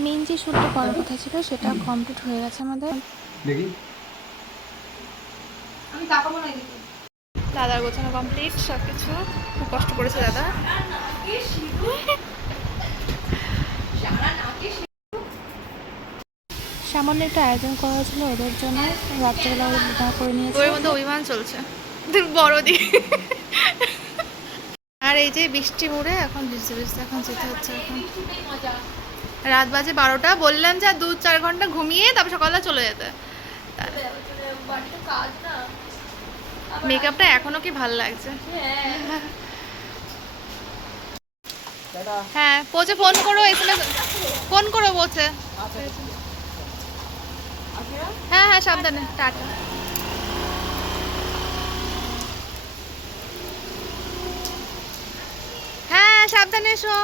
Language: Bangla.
মেন যে শ্যুটটা করার কথা ছিল সেটা কমপ্লিট হয়ে গেছে আমাদের। দেখি আমি তাকাবো না এদিকে। দাদার গোছানো কমপ্লিট সব কিছু। খুব কষ্ট করেছে দাদা। সামান্য একটু আয়োজন করা হয়েছিল ওদের জন্য, রাত্রেবেলা ওরা ডিনার করে নিয়েছে। ওর মধ্যে অভিমান চলছে বড়দি। আর এই যে বৃষ্টি মুড়ে এখন ভিজতে ভিজতে এখন যেতে হচ্ছে। এখন রাত বাজে 12টা। বললাম যে 2-4 ঘন্টা ঘুমিয়ে তারপর সকালে চলে যেতে। মেকআপটা এখনো কি ভাল লাগছে। হ্যাঁ পৌঁছে ফোন করো, এসএমএস ফোন করো বলছে। হ্যাঁ হ্যাঁ সাবধানে, টাটা। হ্যাঁ সাবধানে এসো।